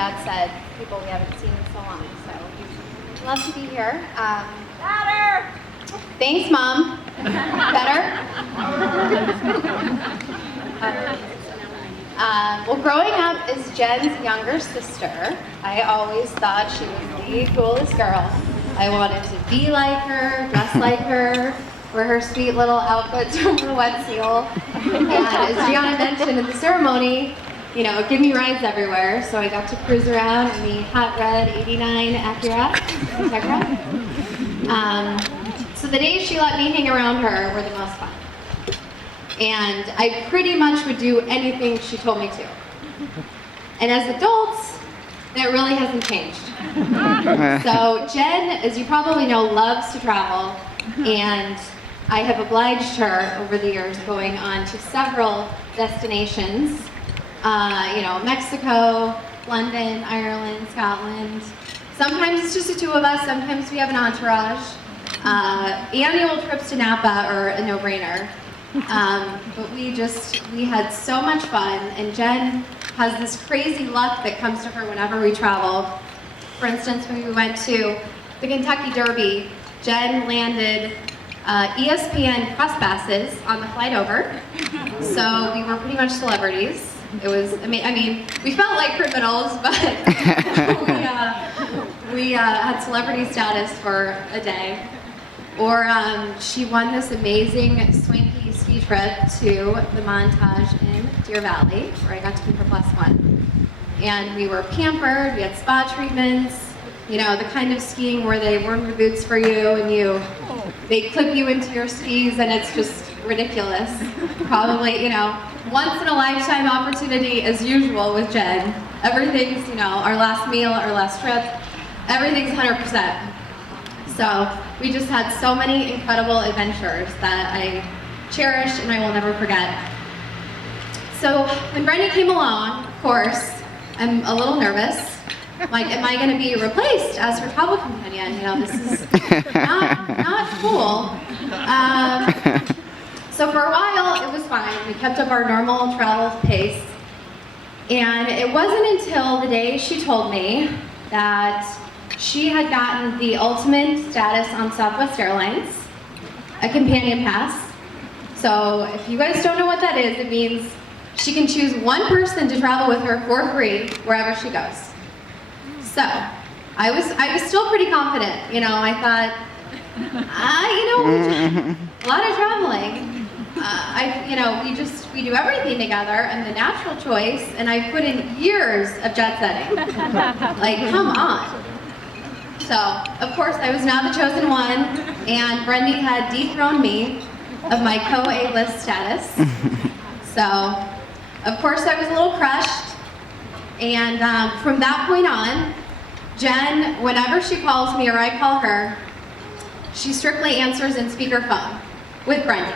dad said, people we haven't seen in so long. So love to be here. Better! Thanks, Mom. Better? Well, growing up as Jen's younger sister, I always thought she was the coolest girl. I wanted to be like her, dress like her, wear her sweet little outfits from the wet seal. And as Gianna mentioned in the ceremony, you know, give me rides everywhere. So I got to cruise around in the hot red 89 Acura. So the days she let me hang around her were the most fun. And I pretty much would do anything she told me to. And as adults, that really hasn't changed. So Jen, as you probably know, loves to travel, and I have obliged her over the years going on to several destinations. You know, Mexico, London, Ireland, Scotland. Sometimes it's just the two of us, sometimes we have an entourage. Annual trips to Napa are a no-brainer. But we had so much fun, and Jen has this crazy luck that comes to her whenever we travel. For instance, when we went to the Kentucky Derby, Jen landed ESPN press passes on the flight over, so we were pretty much celebrities. It was, I mean, we felt like criminals, but we had celebrity status for a day. Or she won this amazing swanky ski trip to the Montage in Deer Valley, where I got to be her +1. And we were pampered, we had spa treatments, you know, the kind of skiing where they warm your boots for you and they clip you into your skis, and it's just ridiculous. Probably, you know, once in a lifetime opportunity as usual with Jen. Everything's, you know, our last meal, our last trip, everything's 100%. So we just had so many incredible adventures that I cherish and I will never forget. So when Brendy came along, of course, I'm a little nervous. Like, am I going to be replaced as her travel companion? You know, this is not cool. So for a while, it was fine. We kept up our normal travel pace. And it wasn't until the day she told me that she had gotten the ultimate status on Southwest Airlines, a companion pass. So if you guys don't know what that is, it means she can choose one person to travel with her for free wherever she goes. So I was still pretty confident. You know, I thought, you know, a lot of traveling. You know, we do everything together, and the natural choice, and I put in years of jet setting. Like, come on. So, of course, I was now the chosen one, and Brendy had dethroned me of my co-A-list status. So, of course, I was a little crushed, and from that point on, Jen, whenever she calls me or I call her, she strictly answers in speakerphone with Brendy.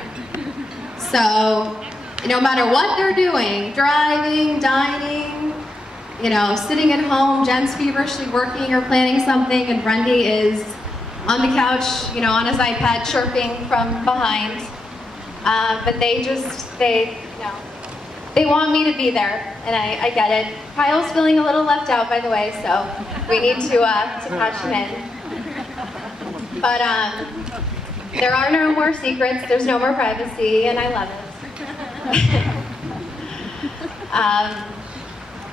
So, no matter what they're doing, driving, dining, you know, sitting at home, Jen's feverishly working or planning something, and Brendy is on the couch, you know, on his iPad chirping from behind. But they want me to be there, and I get it. Kyle's feeling a little left out, by the way, so we need to patch him in. But there are no more secrets, there's no more privacy, and I love it.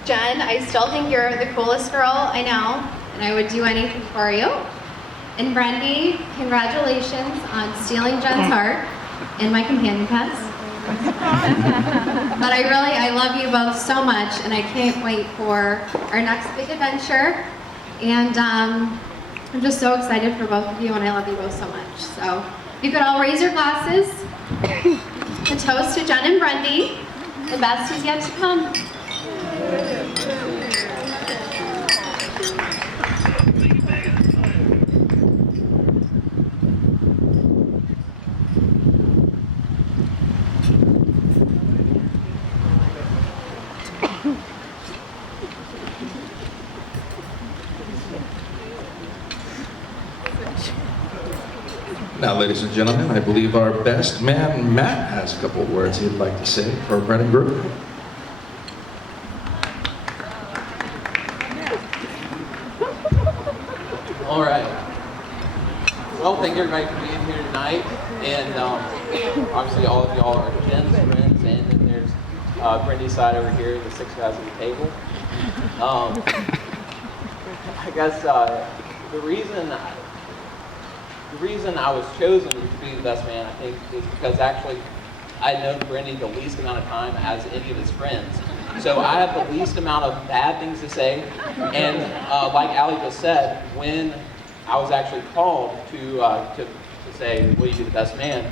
Jen, I still think you're the coolest girl I know, and I would do anything for you. And Brendy, congratulations on stealing Jen's heart in my companion pass. But I love you both so much, and I can't wait for our next big adventure. And I'm just so excited for both of you, and I love you both so much. So you could all raise your glasses. A toast to Jen and Brendy. The best is yet to come. Now, ladies and gentlemen, I believe our best man, Matt, has a couple of words he'd like to say for Bride and Groom. All right. Well, thank you everybody for being here tonight. And obviously all of y'all are Jen's friends, and then there's Brendy's side over here, the 6 guys at the table. I guess the reason I was chosen to be the best man, I think, is because actually I had known Brendy the least amount of time as any of his friends. So I have the least amount of bad things to say. And like Allie just said, when I was actually called to say, will you be the best man?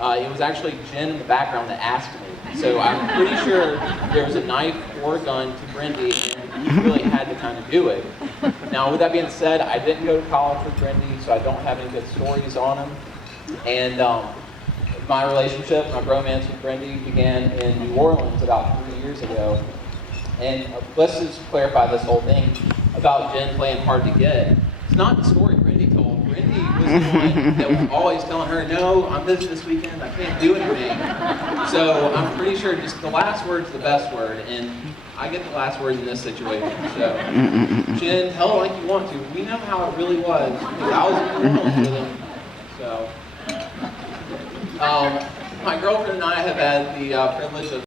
It was actually Jen in the background that asked me. So I'm pretty sure there was a knife or a gun to Brendy, and he really had to kind of do it. Now, with that being said, I didn't go to college with Brendy, so I don't have any good stories on him. And my relationship, my bromance with Brendy began in New Orleans about 3 years ago. And let's just clarify this whole thing about Jen playing hard to get. It's not the story Brendy told. Brendy was the one that was always telling her, no, I'm busy this weekend, I can't do anything. So I'm pretty sure just the last word's the best word, and I get the last word in this situation. So Jen, tell it like you want to. We know how it really was, because I was in New Orleans with him. So my girlfriend and I have had the privilege of